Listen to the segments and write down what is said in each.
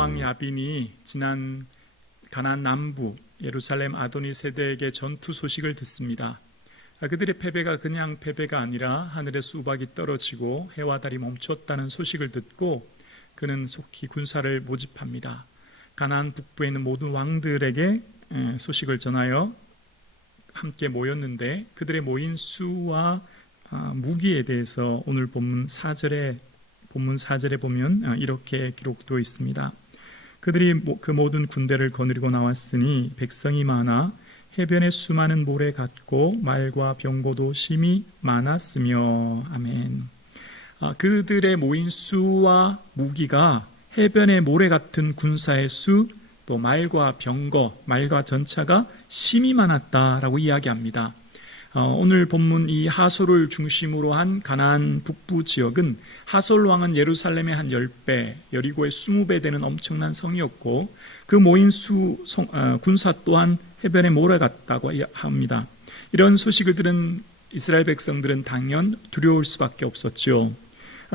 왕 야빈이 지난 가나안 남부 예루살렘 아도니 세대에게 전투 소식을 듣습니다. 그들의 패배가 그냥 패배가 아니라 하늘에서 우박이 떨어지고 해와 달이 멈췄다는 소식을 듣고 그는 속히 군사를 모집합니다. 가나안 북부에 있는 모든 왕들에게 소식을 전하여 함께 모였는데 그들의 모인 수와 무기에 대해서 오늘 본문 4절에 보면 이렇게 기록되어 있습니다. 그들이 그 모든 군대를 거느리고 나왔으니 백성이 많아 해변에 수많은 모래 같고 말과 병거도 심히 많았으며. 아멘. 그들의 모인 수와 무기가 해변의 모래 같은 군사의 수, 또 말과 병거, 말과 전차가 심히 많았다라고 이야기합니다. 오늘 본문 이 하솔을 중심으로 한 가나안 북부 지역은 하솔 왕은 예루살렘의 한 10배, 여리고의 20배 되는 엄청난 성이었고 그 모인 군사 또한 해변의 모래 같다고 합니다. 이런 소식을 들은 이스라엘 백성들은 당연 두려울 수밖에 없었죠.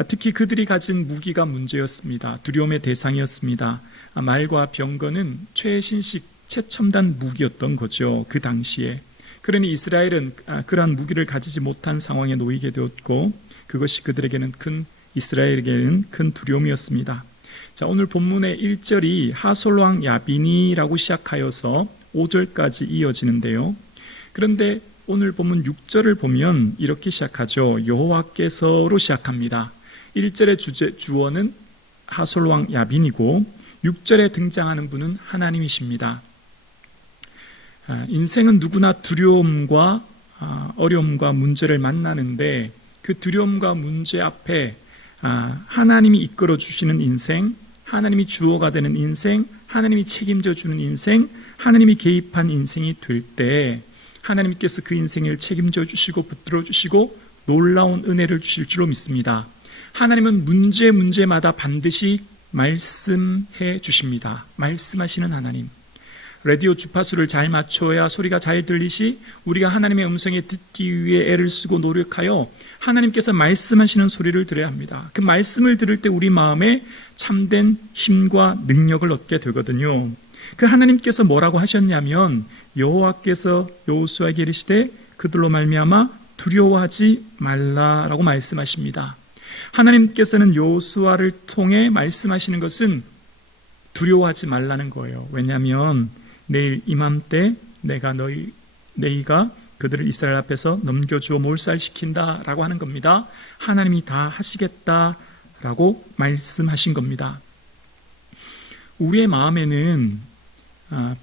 특히 그들이 가진 무기가 문제였습니다. 두려움의 대상이었습니다. 말과 병거는 최신식 최첨단 무기였던 거죠. 그 당시에. 그러니 이스라엘은 그러한 무기를 가지지 못한 상황에 놓이게 되었고 그것이 그들에게는 이스라엘에게는 큰 두려움이었습니다. 자, 오늘 본문의 1절이 하솔왕 야빈이라고 시작하여서 5절까지 이어지는데요. 그런데 오늘 본문 6절을 보면 이렇게 시작하죠. 여호와께서로 시작합니다. 1절의 주어는 하솔왕 야빈이고 6절에 등장하는 분은 하나님이십니다. 인생은 누구나 두려움과 어려움과 문제를 만나는데 그 두려움과 문제 앞에 하나님이 이끌어 주시는 인생, 하나님이 주어가 되는 인생, 하나님이 책임져 주는 인생, 하나님이 개입한 인생이 될 때 하나님께서 그 인생을 책임져 주시고 붙들어 주시고 놀라운 은혜를 주실 줄로 믿습니다. 하나님은 문제마다 반드시 말씀해 주십니다. 말씀하시는 하나님. 라디오 주파수를 잘 맞춰야 소리가 잘 들리시 우리가 하나님의 음성에 듣기 위해 애를 쓰고 노력하여 하나님께서 말씀하시는 소리를 들어야 합니다. 그 말씀을 들을 때 우리 마음에 참된 힘과 능력을 얻게 되거든요. 그 하나님께서 뭐라고 하셨냐면 여호와께서 여호수아에게 이르시되 그들로 말미암아 두려워하지 말라라고 말씀하십니다. 하나님께서는 여호수아를 통해 말씀하시는 것은 두려워하지 말라는 거예요. 왜냐하면 내일 이맘때 너희가 그들을 이스라엘 앞에서 넘겨주어 몰살시킨다라고 하는 겁니다. 하나님이 다 하시겠다라고 말씀하신 겁니다. 우리의 마음에는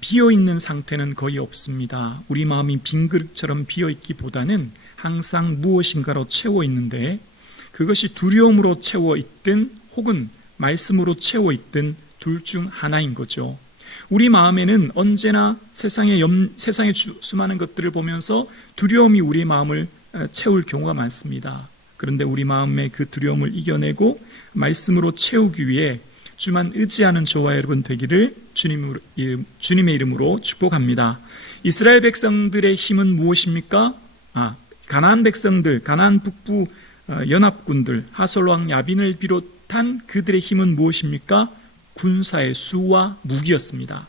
비어있는 상태는 거의 없습니다. 우리 마음이 빈 그릇처럼 비어있기보다는 항상 무엇인가로 채워있는데 그것이 두려움으로 채워있든 혹은 말씀으로 채워있든 둘 중 하나인 거죠. 우리 마음에는 언제나 세상의 수많은 것들을 보면서 두려움이 우리 마음을 채울 경우가 많습니다. 그런데 우리 마음의 그 두려움을 이겨내고 말씀으로 채우기 위해 주만 의지하는 저와 여러분 되기를 주님의 이름으로 축복합니다. 이스라엘 백성들의 힘은 무엇입니까? 가나안 백성들, 가나안 북부 연합군들, 하솔왕 야빈을 비롯한 그들의 힘은 무엇입니까? 군사의 수와 무기였습니다.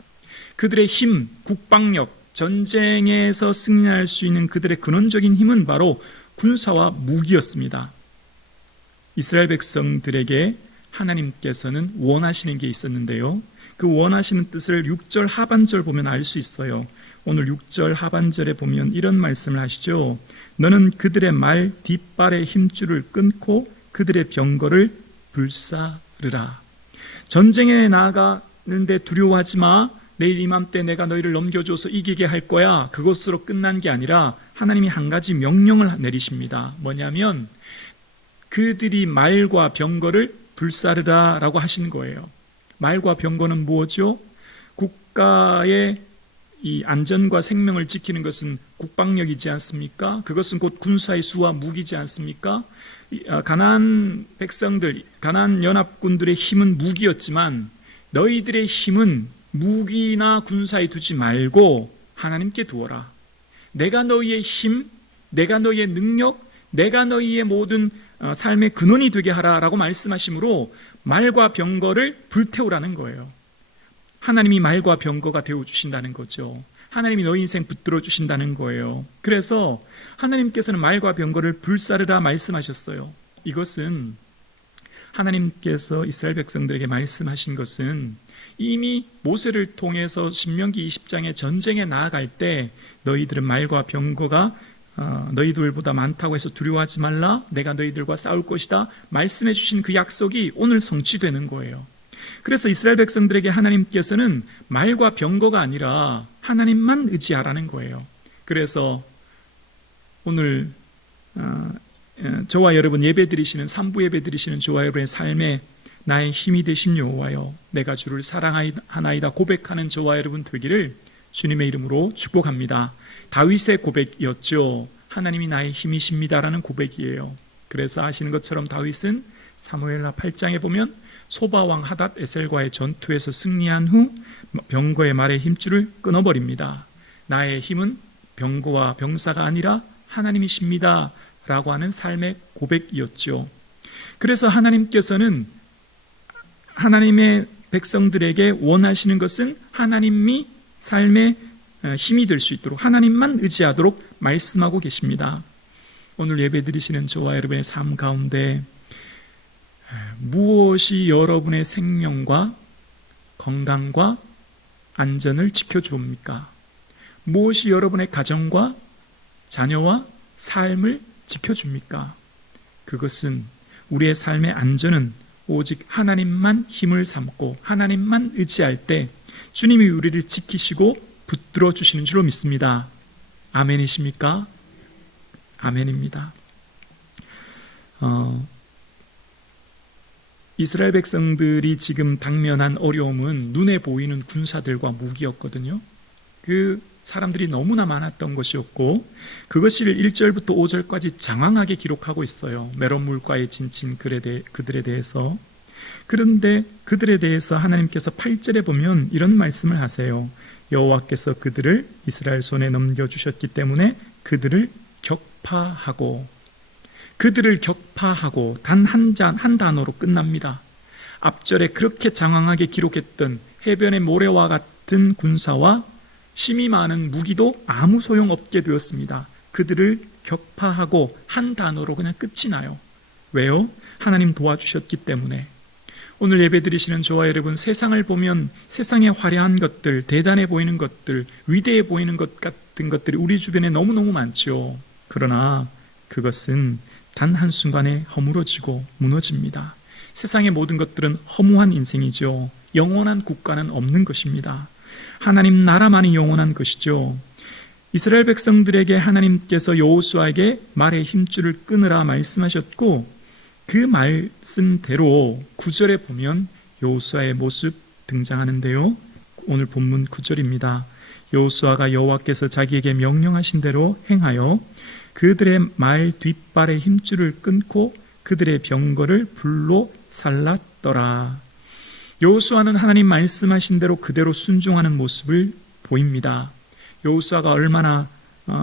그들의 힘, 국방력, 전쟁에서 승리할 수 있는 그들의 근원적인 힘은 바로 군사와 무기였습니다. 이스라엘 백성들에게 하나님께서는 원하시는 게 있었는데요. 그 원하시는 뜻을 6절 하반절 보면 알 수 있어요. 오늘 6절 하반절에 보면 이런 말씀을 하시죠. 너는 그들의 말 뒷발의 힘줄을 끊고 그들의 병거를 불사르라. 전쟁에 나아가는데 두려워하지 마. 내일 이맘때 내가 너희를 넘겨줘서 이기게 할 거야. 그것으로 끝난 게 아니라 하나님이 한 가지 명령을 내리십니다. 뭐냐면 그들이 말과 병거를 불사르라라고 하시는 거예요. 말과 병거는 뭐죠? 국가의 이 안전과 생명을 지키는 것은 국방력이지 않습니까? 그것은 곧 군사의 수와 무기지 않습니까? 가나안 백성들, 가나안 연합군들의 힘은 무기였지만 너희들의 힘은 무기나 군사에 두지 말고 하나님께 두어라. 내가 너희의 힘, 내가 너희의 능력, 내가 너희의 모든 삶의 근원이 되게 하라라고 말씀하시므로 말과 병거를 불태우라는 거예요. 하나님이 말과 병거가 되어주신다는 거죠. 하나님이 너희 인생 붙들어 주신다는 거예요. 그래서 하나님께서는 말과 병거를 불사르라 말씀하셨어요. 이것은 하나님께서 이스라엘 백성들에게 말씀하신 것은 이미 모세를 통해서 신명기 20장의 전쟁에 나아갈 때 너희들은 말과 병거가 너희들보다 많다고 해서 두려워하지 말라, 내가 너희들과 싸울 것이다 말씀해 주신 그 약속이 오늘 성취되는 거예요. 그래서 이스라엘 백성들에게 하나님께서는 말과 병거가 아니라 하나님만 의지하라는 거예요. 그래서 오늘 저와 여러분 예배 드리시는, 산부 예배 드리시는 저와 여러분의 삶에 나의 힘이 되신 여호와여, 내가 주를 사랑하나이다 고백하는 저와 여러분 되기를 주님의 이름으로 축복합니다. 다윗의 고백이었죠. 하나님이 나의 힘이십니다라는 고백이에요. 그래서 아시는 것처럼 다윗은 사무엘하 8장에 보면 소바왕 하닷 에셀과의 전투에서 승리한 후 병거의 말의 힘줄을 끊어버립니다. 나의 힘은 병거와 병사가 아니라 하나님이십니다 라고 하는 삶의 고백이었죠. 그래서 하나님께서는 하나님의 백성들에게 원하시는 것은 하나님이 삶의 힘이 될 수 있도록 하나님만 의지하도록 말씀하고 계십니다. 오늘 예배 드리시는 저와 여러분의 삶 가운데 무엇이 여러분의 생명과 건강과 안전을 지켜주옵니까? 무엇이 여러분의 가정과 자녀와 삶을 지켜줍니까? 그것은 우리의 삶의 안전은 오직 하나님만 힘을 삼고 하나님만 의지할 때 주님이 우리를 지키시고 붙들어 주시는 줄로 믿습니다. 아멘이십니까? 아멘입니다. 이스라엘 백성들이 지금 당면한 어려움은 눈에 보이는 군사들과 무기였거든요. 그 사람들이 너무나 많았던 것이었고 그것을 1절부터 5절까지 장황하게 기록하고 있어요. 메론 물가에 진친 그들에 대해서. 그런데 그들에 대해서 하나님께서 8절에 보면 이런 말씀을 하세요. 여호와께서 그들을 이스라엘 손에 넘겨주셨기 때문에 그들을 격파하고 단 한 단어로 끝납니다. 앞절에 그렇게 장황하게 기록했던 해변의 모래와 같은 군사와 심이 많은 무기도 아무 소용없게 되었습니다. 그들을 격파하고 한 단어로 그냥 끝이 나요. 왜요? 하나님 도와주셨기 때문에. 오늘 예배 드리시는 저와 여러분, 세상을 보면 세상의 화려한 것들, 대단해 보이는 것들, 위대해 보이는 것 같은 것들이 우리 주변에 너무너무 많죠. 그러나 그것은 단 한순간에 허물어지고 무너집니다. 세상의 모든 것들은 허무한 인생이죠. 영원한 국가는 없는 것입니다. 하나님 나라만이 영원한 것이죠. 이스라엘 백성들에게 하나님께서 여호수아에게 말의 힘줄을 끊으라 말씀하셨고 그 말씀대로 9절에 보면 여호수아의 모습 등장하는데요. 오늘 본문 9절입니다. 여호수아가 여호와께서 자기에게 명령하신 대로 행하여 그들의 말 뒷발의 힘줄을 끊고 그들의 병거를 불로 살랐더라. 여호수아는 하나님 말씀하신 대로 그대로 순종하는 모습을 보입니다. 여호수아가 얼마나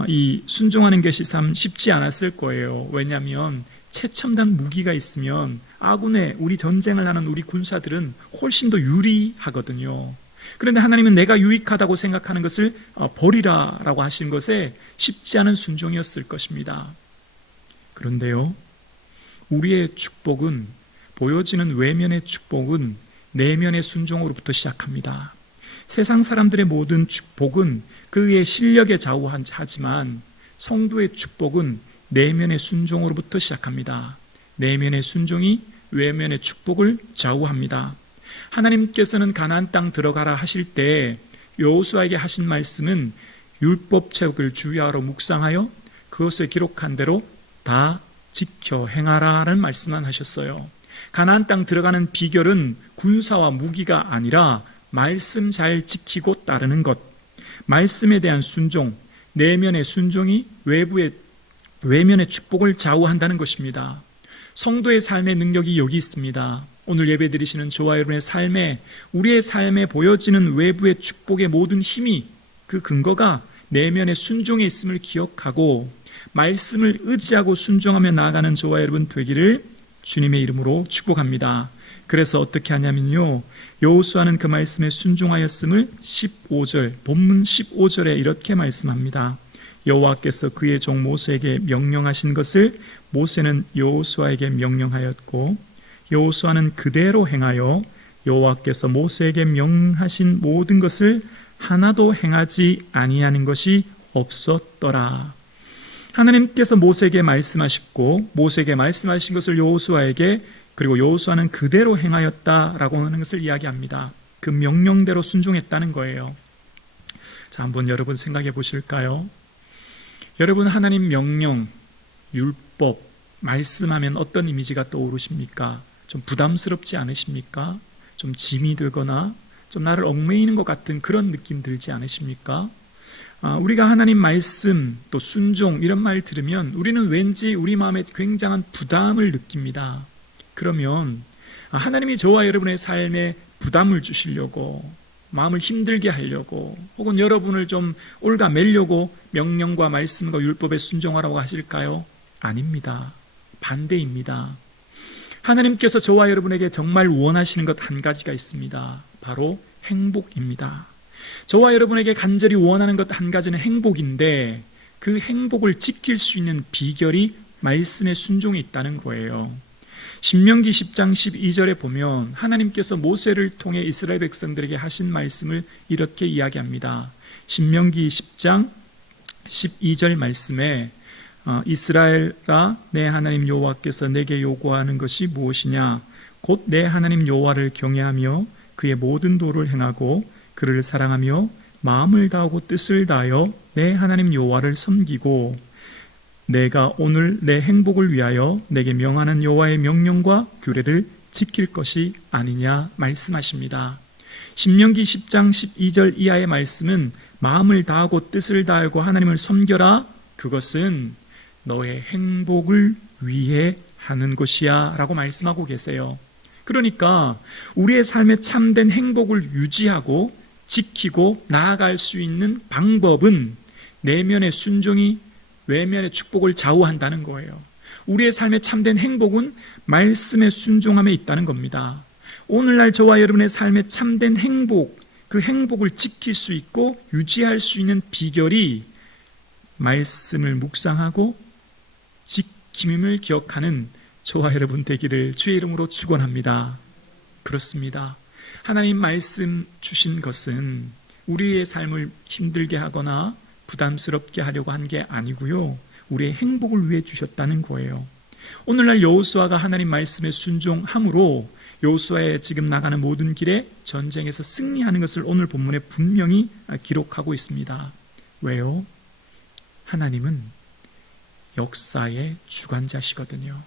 이 순종하는 것이 참 쉽지 않았을 거예요. 왜냐하면 최첨단 무기가 있으면 아군의 우리 전쟁을 하는 우리 군사들은 훨씬 더 유리하거든요. 그런데 하나님은 내가 유익하다고 생각하는 것을 버리라라고 하신 것에 쉽지 않은 순종이었을 것입니다. 그런데요, 우리의 축복은, 보여지는 외면의 축복은 내면의 순종으로부터 시작합니다. 세상 사람들의 모든 축복은 그의 실력에 좌우하지만 성도의 축복은 내면의 순종으로부터 시작합니다. 내면의 순종이 외면의 축복을 좌우합니다. 하나님께서는 가나안 땅 들어가라 하실 때 여호수아에게 하신 말씀은 율법책을 주야로 묵상하여 그것을 기록한 대로 다 지켜 행하라는 말씀만 하셨어요. 가나안 땅 들어가는 비결은 군사와 무기가 아니라 말씀 잘 지키고 따르는 것, 말씀에 대한 순종, 내면의 순종이 외면의 축복을 좌우한다는 것입니다. 성도의 삶의 능력이 여기 있습니다. 오늘 예배 드리시는 저와 여러분의 삶에, 우리의 삶에 보여지는 외부의 축복의 모든 힘이, 그 근거가 내면의 순종에 있음을 기억하고 말씀을 의지하고 순종하며 나아가는 저와 여러분 되기를 주님의 이름으로 축복합니다. 그래서 어떻게 하냐면요, 여호수아는 그 말씀에 순종하였음을 15절, 본문 15절에 이렇게 말씀합니다. 여호와께서 그의 종 모세에게 명령하신 것을 모세는 여호수아에게 명령하였고 여호수아는 그대로 행하여 여호와께서 모세에게 명하신 모든 것을 하나도 행하지 아니하는 것이 없었더라. 하나님께서 모세에게 말씀하셨고 모세에게 말씀하신 것을 여호수아에게, 그리고 여호수아는 그대로 행하였다라고 하는 것을 이야기합니다. 그 명령대로 순종했다는 거예요. 자, 한번 여러분 생각해 보실까요? 여러분, 하나님 명령, 율법, 말씀하면 어떤 이미지가 떠오르십니까? 좀 부담스럽지 않으십니까? 좀 짐이 되거나 좀 나를 얽매이는 것 같은 그런 느낌 들지 않으십니까? 우리가 하나님 말씀, 또 순종 이런 말 들으면 우리는 왠지 우리 마음에 굉장한 부담을 느낍니다. 그러면 하나님이 저와 여러분의 삶에 부담을 주시려고, 마음을 힘들게 하려고, 혹은 여러분을 좀 올가매려고 명령과 말씀과 율법에 순종하라고 하실까요? 아닙니다. 반대입니다. 하나님께서 저와 여러분에게 정말 원하시는 것 한 가지가 있습니다. 바로 행복입니다. 저와 여러분에게 간절히 원하는 것 한 가지는 행복인데, 그 행복을 지킬 수 있는 비결이 말씀의 순종에 있다는 거예요. 신명기 10장 12절에 보면 하나님께서 모세를 통해 이스라엘 백성들에게 하신 말씀을 이렇게 이야기합니다. 신명기 10장 12절 말씀에 이스라엘아, 내 하나님 여호와께서 내게 요구하는 것이 무엇이냐? 곧 내 하나님 여호와를 경외하며 그의 모든 도를 행하고 그를 사랑하며 마음을 다하고 뜻을 다하여 내 하나님 여호와를 섬기고 내가 오늘 내 행복을 위하여 내게 명하는 여호와의 명령과 규례를 지킬 것이 아니냐 말씀하십니다. 신명기 10장 12절 이하의 말씀은 마음을 다하고 뜻을 다하고 하나님을 섬겨라, 그것은 너의 행복을 위해 하는 것이야 라고 말씀하고 계세요. 그러니까 우리의 삶에 참된 행복을 유지하고 지키고 나아갈 수 있는 방법은 내면의 순종이 외면의 축복을 좌우한다는 거예요. 우리의 삶의 참된 행복은 말씀의 순종함에 있다는 겁니다. 오늘날 저와 여러분의 삶의 참된 행복, 그 행복을 지킬 수 있고 유지할 수 있는 비결이 말씀을 묵상하고 지킴임을 기억하는 저와 여러분 되기를 주의 이름으로 축원합니다. 그렇습니다. 하나님 말씀 주신 것은 우리의 삶을 힘들게 하거나 부담스럽게 하려고 한 게 아니고요, 우리의 행복을 위해 주셨다는 거예요. 오늘날 여호수아가 하나님 말씀에 순종함으로 여호수아의 지금 나가는 모든 길에 전쟁에서 승리하는 것을 오늘 본문에 분명히 기록하고 있습니다. 왜요? 하나님은 역사의 주관자시거든요.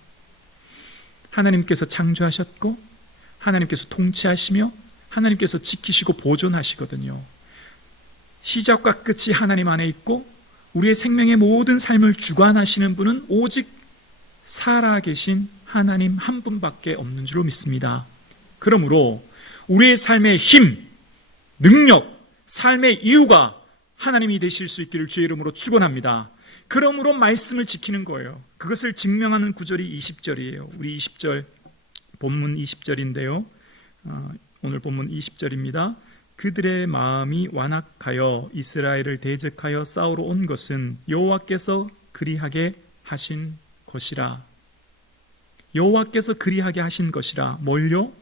하나님께서 창조하셨고 하나님께서 통치하시며 하나님께서 지키시고 보존하시거든요. 시작과 끝이 하나님 안에 있고 우리의 생명의 모든 삶을 주관하시는 분은 오직 살아계신 하나님 한 분밖에 없는 줄로 믿습니다. 그러므로 우리의 삶의 힘, 능력, 삶의 이유가 하나님이 되실 수 있기를 주의 이름으로 축원합니다. 그러므로 말씀을 지키는 거예요. 그것을 증명하는 구절이 20절이에요. 우리 20절, 본문 20절인데요. 오늘 본문 20절입니다. 그들의 마음이 완악하여 이스라엘을 대적하여 싸우러 온 것은 여호와께서 그리하게 하신 것이라. 여호와께서 그리하게 하신 것이라. 뭘요?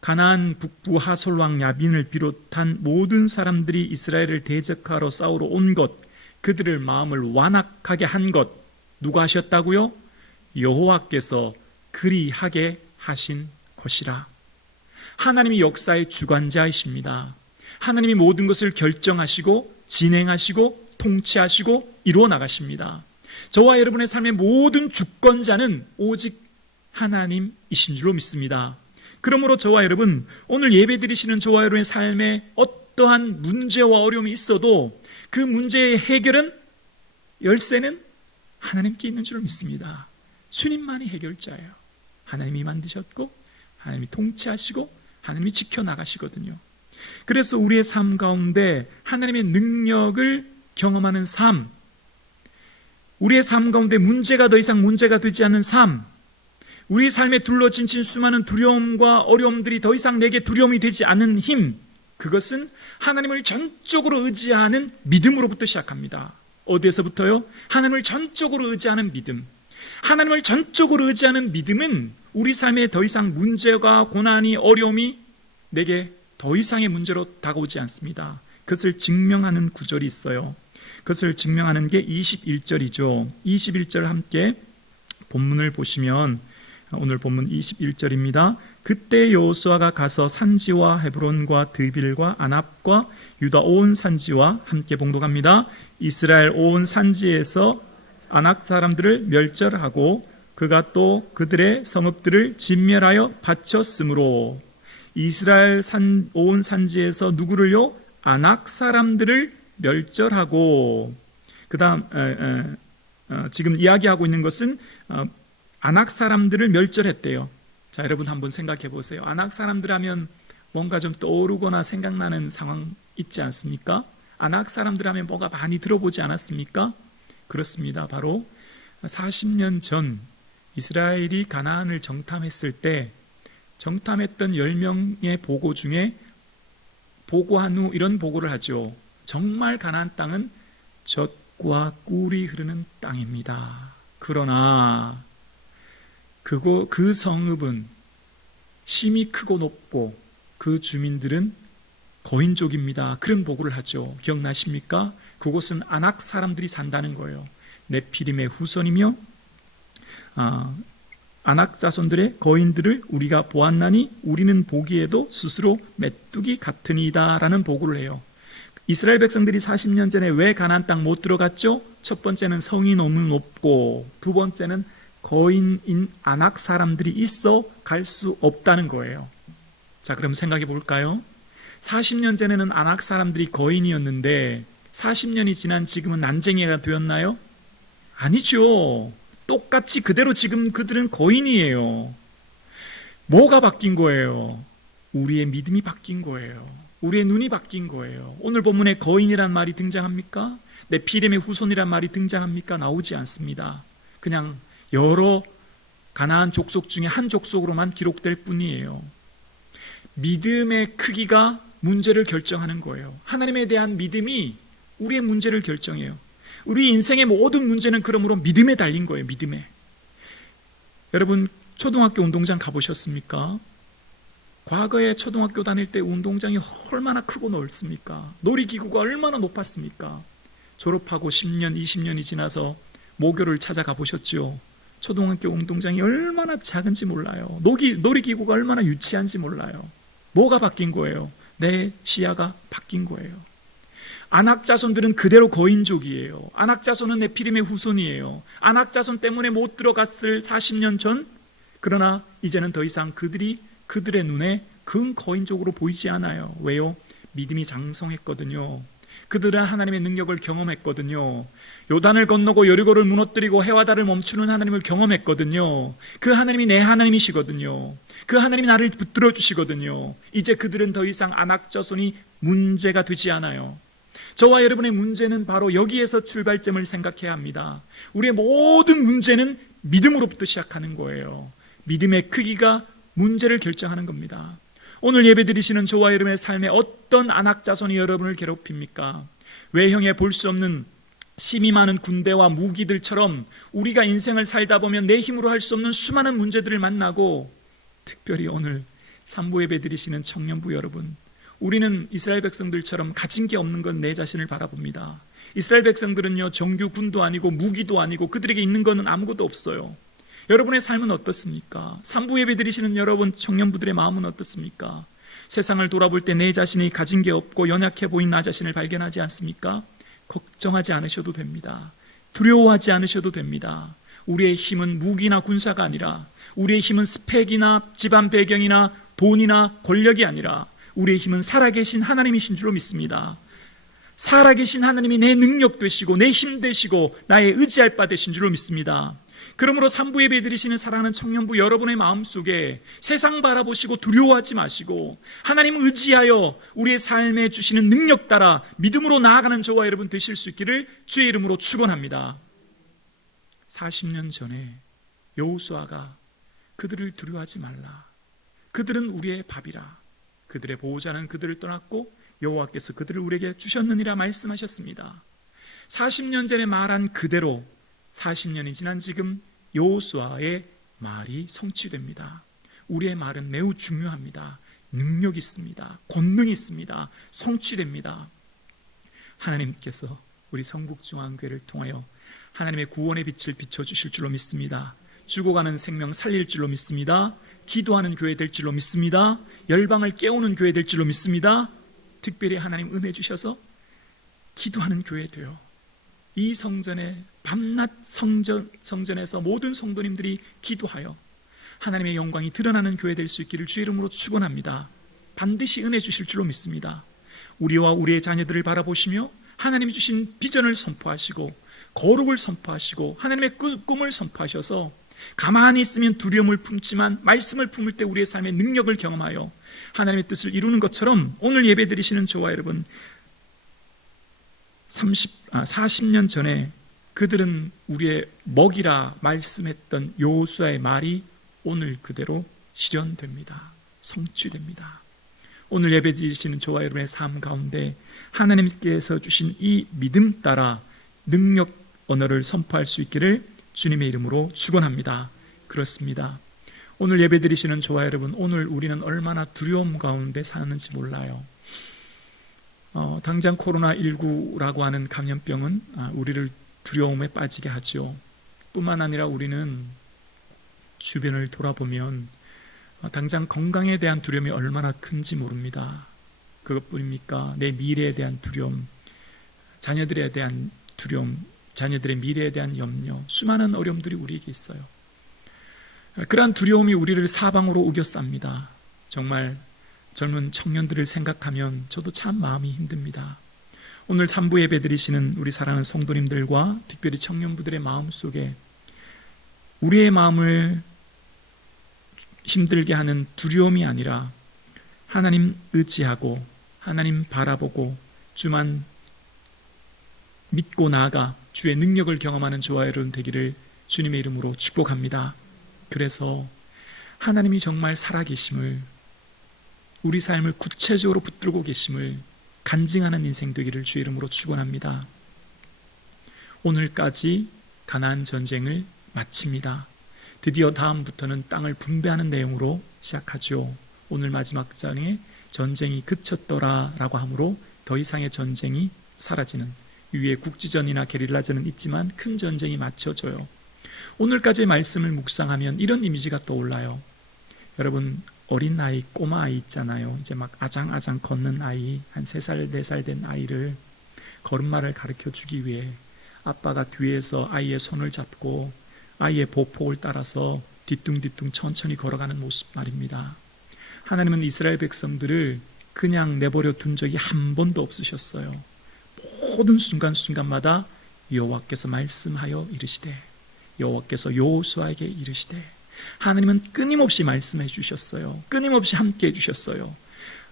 가나안 북부 하솔 왕 야빈을 비롯한 모든 사람들이 이스라엘을 대적하러 싸우러 온 것, 그들의 마음을 완악하게 한 것, 누가 하셨다고요? 여호와께서 그리하게 하신 것이라. 하나님이 역사의 주관자이십니다. 하나님이 모든 것을 결정하시고 진행하시고 통치하시고 이루어 나가십니다. 저와 여러분의 삶의 모든 주권자는 오직 하나님이신 줄로 믿습니다. 그러므로 저와 여러분, 오늘 예배 드리시는 저와 여러분의 삶에 어떠한 문제와 어려움이 있어도 그 문제의 해결은, 열쇠는 하나님께 있는 줄로 믿습니다. 주님만이 해결자예요. 하나님이 만드셨고 하나님이 통치하시고 하나님이 지켜나가시거든요. 그래서 우리의 삶 가운데 하나님의 능력을 경험하는 삶, 우리의 삶 가운데 문제가 더 이상 문제가 되지 않는 삶, 우리 삶에 둘러진친 수많은 두려움과 어려움들이 더 이상 내게 두려움이 되지 않는 힘, 그것은 하나님을 전적으로 의지하는 믿음으로부터 시작합니다. 어디에서부터요? 하나님을 전적으로 의지하는 믿음. 하나님을 전적으로 의지하는 믿음은 우리 삶에 더 이상 문제가, 고난이, 어려움이 내게 더 이상의 문제로 다가오지 않습니다. 그것을 증명하는 구절이 있어요. 그것을 증명하는 게 21절이죠. 21절 함께 본문을 보시면, 오늘 본문 21절입니다. 그때 여호수아가 가서 산지와 헤브론과 드빌과 아납과 유다 온 산지와 함께 봉독합니다. 이스라엘 온 산지에서 아낙 사람들을 멸절하고 그가 또 그들의 성읍들을 진멸하여 바쳤으므로. 이스라엘 온 산지에서 누구를요? 아낙 사람들을 멸절하고. 그 다음 지금 이야기하고 있는 것은 아낙 사람들을 멸절했대요. 자, 여러분 한번 생각해 보세요. 아낙 사람들 하면 뭔가 좀 떠오르거나 생각나는 상황 있지 않습니까? 아낙 사람들 하면 뭐가 많이 들어보지 않았습니까? 그렇습니다. 바로 40년 전 이스라엘이 가나안을 정탐했을 때 정탐했던 10명의 보고 중에 보고한 후 이런 보고를 하죠. 정말 가나안 땅은 젖과 꿀이 흐르는 땅입니다. 그러나 그 성읍은 심히 크고 높고 그 주민들은 거인족입니다. 그런 보고를 하죠. 기억나십니까? 그곳은 아낙 사람들이 산다는 거예요. 네피림의 후손이며 아낙 자손들의 거인들을 우리가 보았나니 우리는 보기에도 스스로 메뚜기 같으니이다 라는 보고를 해요. 이스라엘 백성들이 40년 전에 왜 가나안 땅 못 들어갔죠? 첫 번째는 성이 너무 높고, 두 번째는 거인인 아낙 사람들이 있어 갈 수 없다는 거예요. 자, 그럼 생각해 볼까요? 40년 전에는 아낙 사람들이 거인이었는데 40년이 지난 지금은 난쟁이가 되었나요? 아니죠. 똑같이 그대로 지금 그들은 거인이에요. 뭐가 바뀐 거예요? 우리의 믿음이 바뀐 거예요. 우리의 눈이 바뀐 거예요. 오늘 본문에 거인이란 말이 등장합니까? 네피림의 후손이란 말이 등장합니까? 나오지 않습니다. 그냥 여러 가나안 족속 중에 한 족속으로만 기록될 뿐이에요. 믿음의 크기가 문제를 결정하는 거예요. 하나님에 대한 믿음이 우리의 문제를 결정해요. 우리 인생의 모든 문제는 그러므로 믿음에 달린 거예요. 믿음에. 여러분 초등학교 운동장 가보셨습니까? 과거에 초등학교 다닐 때 운동장이 얼마나 크고 넓습니까? 놀이기구가 얼마나 높았습니까? 졸업하고 10년, 20년이 지나서 모교를 찾아가 보셨죠? 초등학교 운동장이 얼마나 작은지 몰라요. 놀이기구가 얼마나 유치한지 몰라요. 뭐가 바뀐 거예요? 내 시야가 바뀐 거예요. 아낙 자손들은 그대로 거인족이에요. 아낙 자손은 네피림의 후손이에요. 아낙 자손 때문에 못 들어갔을 40년 전, 그러나 이제는 더 이상 그들의 눈에 큰 거인족으로 보이지 않아요. 왜요? 믿음이 장성했거든요. 그들은 하나님의 능력을 경험했거든요. 요단을 건너고 여리고를 무너뜨리고 해와 달을 멈추는 하나님을 경험했거든요. 그 하나님이 내 하나님이시거든요. 그 하나님이 나를 붙들어 주시거든요. 이제 그들은 더 이상 아낙 자손이 문제가 되지 않아요. 저와 여러분의 문제는 바로 여기에서 출발점을 생각해야 합니다. 우리의 모든 문제는 믿음으로부터 시작하는 거예요. 믿음의 크기가 문제를 결정하는 겁니다. 오늘 예배드리시는 저와 여러분의 삶에 어떤 아낙 자손이 여러분을 괴롭힙니까? 외형에 볼 수 없는 심이 많은 군대와 무기들처럼 우리가 인생을 살다 보면 내 힘으로 할 수 없는 수많은 문제들을 만나고, 특별히 오늘 산부 예배 드리시는 청년부 여러분, 우리는 이스라엘 백성들처럼 가진 게 없는 건 내 자신을 바라봅니다. 이스라엘 백성들은요, 정규 군도 아니고 무기도 아니고 그들에게 있는 거는 아무것도 없어요. 여러분의 삶은 어떻습니까? 산부 예배 드리시는 여러분 청년부들의 마음은 어떻습니까? 세상을 돌아볼 때 내 자신이 가진 게 없고 연약해 보인 나 자신을 발견하지 않습니까? 걱정하지 않으셔도 됩니다. 두려워하지 않으셔도 됩니다. 우리의 힘은 무기나 군사가 아니라, 우리의 힘은 스펙이나 집안 배경이나 돈이나 권력이 아니라, 우리의 힘은 살아계신 하나님이신 줄로 믿습니다. 살아계신 하나님이 내 능력 되시고 내 힘 되시고 나의 의지할 바 되신 줄로 믿습니다. 그러므로 산부 예배 드리시는 사랑하는 청년부 여러분의 마음속에 세상 바라보시고 두려워하지 마시고 하나님 의지하여 우리의 삶에 주시는 능력 따라 믿음으로 나아가는 저와 여러분 되실 수 있기를 주의 이름으로 축원합니다. 40년 전에 여호수아가 그들을 두려워하지 말라. 그들은 우리의 밥이라. 그들의 보호자는 그들을 떠났고 여호와께서 그들을 우리에게 주셨느니라 말씀하셨습니다. 40년 전에 말한 그대로 40년이 지난 지금 여호수아의 말이 성취됩니다. 우리의 말은 매우 중요합니다. 능력이 있습니다. 권능이 있습니다. 성취됩니다. 하나님께서 우리 성북중앙교회를 통하여 하나님의 구원의 빛을 비춰주실 줄로 믿습니다. 죽어가는 생명 살릴 줄로 믿습니다. 기도하는 교회 될 줄로 믿습니다. 열방을 깨우는 교회 될 줄로 믿습니다. 특별히 하나님 은혜 주셔서 기도하는 교회 되어 이 성전에 밤낮 성전에서 모든 성도님들이 기도하여 하나님의 영광이 드러나는 교회 될 수 있기를 주의 이름으로 축원합니다. 반드시 은혜 주실 줄로 믿습니다. 우리와 우리의 자녀들을 바라보시며 하나님이 주신 비전을 선포하시고 거룩을 선포하시고 하나님의 꿈을 선포하셔서 가만히 있으면 두려움을 품지만 말씀을 품을 때 우리의 삶의 능력을 경험하여 하나님의 뜻을 이루는 것처럼 오늘 예배드리시는 저와 여러분 40년 전에 그들은 우리의 먹이라 말씀했던 여호수아의 말이 오늘 그대로 실현됩니다. 성취됩니다. 오늘 예배드리시는 저와 여러분의 삶 가운데 하나님께서 주신 이 믿음 따라 능력 언어를 선포할 수 있기를 주님의 이름으로 축원합니다. 그렇습니다. 오늘 예배드리시는 저와 여러분, 오늘 우리는 얼마나 두려움 가운데 사는지 몰라요. 당장 코로나19라고 하는 감염병은 우리를 두려움에 빠지게 하죠. 뿐만 아니라 우리는 주변을 돌아보면 당장 건강에 대한 두려움이 얼마나 큰지 모릅니다. 그것뿐입니까? 내 미래에 대한 두려움, 자녀들에 대한 두려움, 자녀들의 미래에 대한 염려, 수많은 어려움들이 우리에게 있어요. 그러한 두려움이 우리를 사방으로 우겨쌉니다. 정말 젊은 청년들을 생각하면 저도 참 마음이 힘듭니다. 오늘 3부 예배 드리시는 우리 사랑하는 성도님들과 특별히 청년부들의 마음속에 우리의 마음을 힘들게 하는 두려움이 아니라 하나님 의지하고 하나님 바라보고 주만 믿고 나아가 주의 능력을 경험하는 저와 여러분 되기를 주님의 이름으로 축복합니다. 그래서 하나님이 정말 살아계심을, 우리 삶을 구체적으로 붙들고 계심을 간증하는 인생 되기를 주의 이름으로 축원합니다. 오늘까지 가나안 전쟁을 마칩니다. 드디어 다음부터는 땅을 분배하는 내용으로 시작하죠. 오늘 마지막 장에 전쟁이 그쳤더라라고 하므로 더 이상의 전쟁이 사라지는, 위에 국지전이나 게릴라전은 있지만 큰 전쟁이 마쳐져요. 오늘까지의 말씀을 묵상하면 이런 이미지가 떠올라요. 여러분, 어린 아이, 꼬마 아이 있잖아요. 이제 막 아장아장 걷는 아이, 한 3살, 4살 된 아이를 걸음마를 가르쳐 주기 위해 아빠가 뒤에서 아이의 손을 잡고 아이의 보폭을 따라서 뒤뚱뒤뚱 천천히 걸어가는 모습 말입니다. 하나님은 이스라엘 백성들을 그냥 내버려 둔 적이 한 번도 없으셨어요. 모든 순간순간마다 여호와께서 말씀하여 이르시되, 여호와께서 여호수아에게 이르시되, 하나님은 끊임없이 말씀해 주셨어요. 끊임없이 함께 해 주셨어요.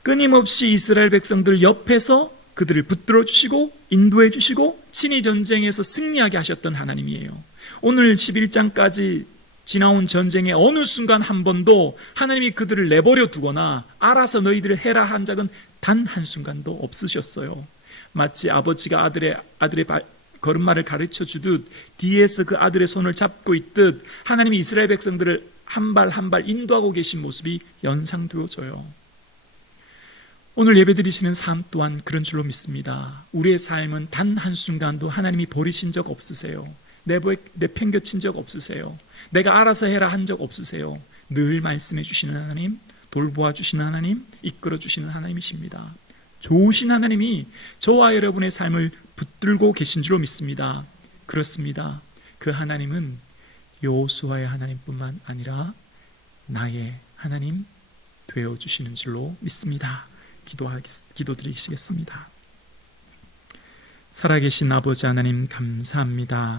끊임없이 이스라엘 백성들 옆에서 그들을 붙들어 주시고 인도해 주시고 친히 전쟁에서 승리하게 하셨던 하나님이에요. 오늘 11장까지 지나온 전쟁의 어느 순간 한 번도 하나님이 그들을 내버려 두거나 알아서 너희들을 해라 한 적은 단 한순간도 없으셨어요. 마치 아버지가 아들의 걸음마를 가르쳐 주듯 뒤에서 그 아들의 손을 잡고 있듯 하나님이 이스라엘 백성들을 한 발 한 발 인도하고 계신 모습이 연상되어져요. 오늘 예배드리시는 삶 또한 그런 줄로 믿습니다. 우리의 삶은 단 한순간도 하나님이 버리신 적 없으세요. 내팽겨친 적 없으세요. 내가 알아서 해라 한 적 없으세요. 늘 말씀해 주시는 하나님, 돌보아 주시는 하나님, 이끌어 주시는 하나님이십니다. 좋으신 하나님이 저와 여러분의 삶을 붙들고 계신 줄로 믿습니다. 그렇습니다. 그 하나님은 여호수아의 하나님뿐만 아니라 나의 하나님 되어주시는 줄로 믿습니다. 기도드리시겠습니다. 살아계신 아버지 하나님 감사합니다.